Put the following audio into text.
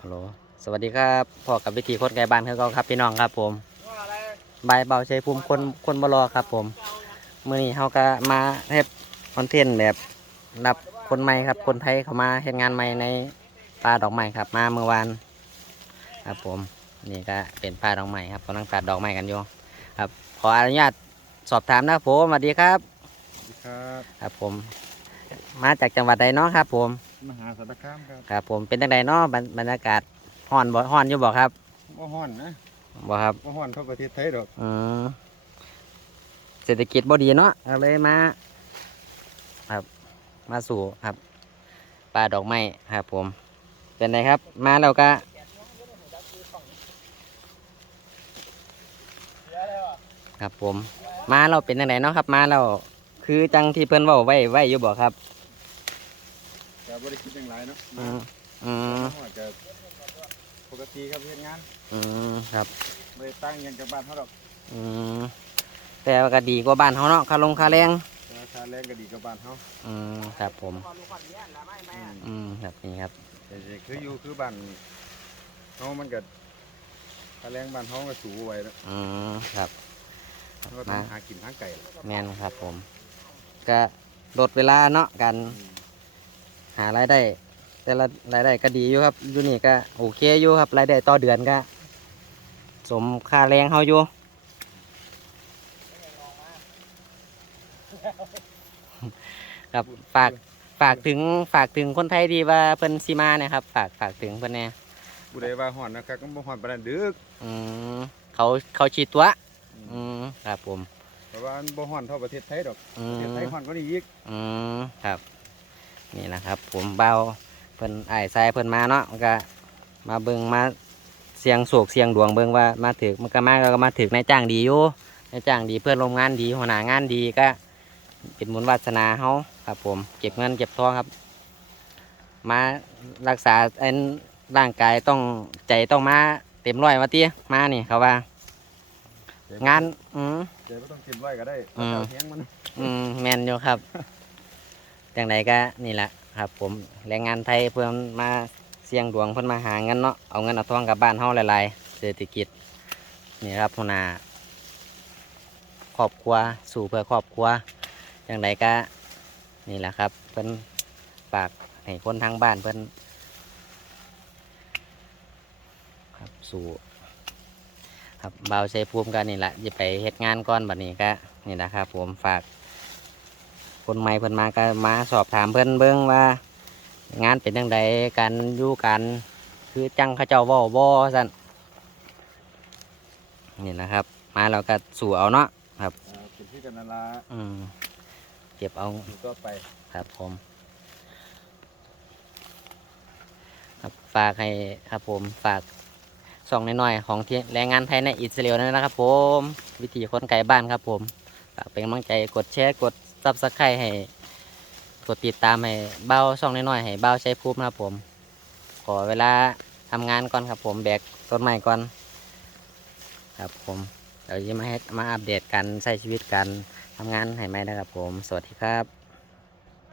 ฮัลโหลสวัสดีครับพ่อกับวิธีคนไกลบ้านคือเก่าครับพี่น้องครับผมบายเบาใช้ภูมิคนคนบรอครับผมเมื่อนี้เขาก็มาเฮ็ดคอนเทนต์แบบรับคนใหม่ครับ คนไทยเขามาเฮ็ดงานใหม่ในป่าดอกไม้ครับ มาเมื่อวานครับผมนี่ก็เป็นป่าดอกไม้ครับกำลังตัดดอกไม้กันอยู่ครับขออนุญาตสอบถามนะครับผมสวัสดีครับครับ ครับผม มาจากจังหวัดใดเนาะครับผม มหาสารคามครับครับ ผมเป็นจังใดเนาะบรรบรรยากาศฮ้อนบ่ฮ้อนอยู่บ่ครับบ่ฮ้อนนะบ่ครับบ่ฮ้อนเท่าประเทศไทยดอกอืมเศรษฐกิจบ่ดีเนาะก็เลยมา ครับ มาสู่ครับป่าดอกไม้ครับ ผม เป็นไงครับ มาแล้วก็ครับผม มาเราเป็นจังไดเนาะครับ มาเราคือจังที่เพิ่นเว้าไว้ไว้อยู่บ่ครับแต่ บ่ได้คิดอย่างไรเนาะอืมอืมฮอดก็ปกติครับเฮ็ดงานอืมครับบ่ได้ตั้งหยังกับบ้านเฮาดอกอืมแต่ว่าก็ดีกว่าบ้านเฮาเนาะค่าลงค่าแรงราคาแรงก็ดีกับบ้านเฮาอืมครับผมอืมอืมครับนี่ครับแต่สิคืออยู่คือบ้านเฮามันก็ค่าแรงบ้านเฮาก็สูงไว้แล้วอืมครับเฮาก็ต้องหากินทางไกลแม่นครับผม ก็ลดเวลาเนาะการ หารายได้ แต่ละรายได้ก็ดีอยู่ครับอยู่นี่ก็โอเคอยู่ครับรายได้ต่อเดือนก็ สมค่าแรงเฮาอยู่ครับฝากฝากถึงฝากถึงคนไทยที่ว่าเพิ่นสิมาเนี่ยครับ ฝากฝากถึงเพิ่นแหน่ผู้ใดว่าฮ้อนนะครับก็บ่ฮ้อนปานนั้นเด้ออืมเขาเขาฉีดตัว อืมครับผมเพราะว่ามันบ่ฮ้อนเท่าประเทศไทยดอกอืประเทศไทยมฮ้อนกว่านี้อีกอืมครับ นี่นะครับ ผมเบาเพิ่นไอ้ายทรายเพิ่นมาเนาะมันก็มาเบิงมาเสียงโศกเสียงดวงเบิงว่ามาถึกมันก็มาก็มาถึกนายจ้างดีอยู่นายจ้างดีเพื่อนร่วมงานดีหัวหน้างานดีก็ เป็นบุญวาสนาเฮาครับ ผมเก็บเงินเก็บทองครับ มารักษาอันร่างกายต้องใจต้องมาเต็มร้อยมาเตี้ยมานี่เขาว่า งาน อืมเดี๋ยวบ่ต้องเต็มร้อยก็ได้อืมเอาเทียงมัน อืมแมนอยู่ครับ จังใดก็นี่แหละครับ ผมแรงงานไทยเพื่อนมาเสี่ยงดวงเพื่อนมาหาเงินเนาะเอาเงินเอาทองกลับบ้านเฮาหลายๆเศรษฐกิจนี่ครับพนาครอบครัวสู่เพื่อครอบครัวจังใดก็นี่แหละครับ เพื่อนฝากให้คนทางบ้านเพื่อนครับสู่ครับเบาใช้ภูมิกันนี่แหละจะไปเฮ็ดงานก่อนแบัดนี้ก็นี่นะครับผมฝาก คนใหม่เพิ่นมาก็มาสอบถามเพิ่นเบิ่งว่า งานเป็นจังไดการอยู่กันคือจังเขาเจ้าเว้าบ่ซั่นนี่นะครับ มาเราก็สู่เอาเนาะอ่าเป็นที่กันนั่นละอืมเก็บเอาอยู่ก็ไปครับผมครับฝากให้ครับผมฝากส่องน้อยๆของที่แรงงานไทยในอิสราเอลนั่นนะครับ ผม วิธีคนไกลบ้านครับผมฝากเป็นกำลังใจกดแชร์กด ซับสไครต์ให้กดติดตามให้เบ้าช่องน้อยๆให้เบ้าใช้ภูมินะครับผม ขอเวลาทำงานก่อนครับผมแบกต้นไม้ก่อน ครับผมเดี๋ยวจะมาให้มาอัปเดตกันใช้ชีวิตการทำงานให้ไหมนะครับผม สวัสดีครับ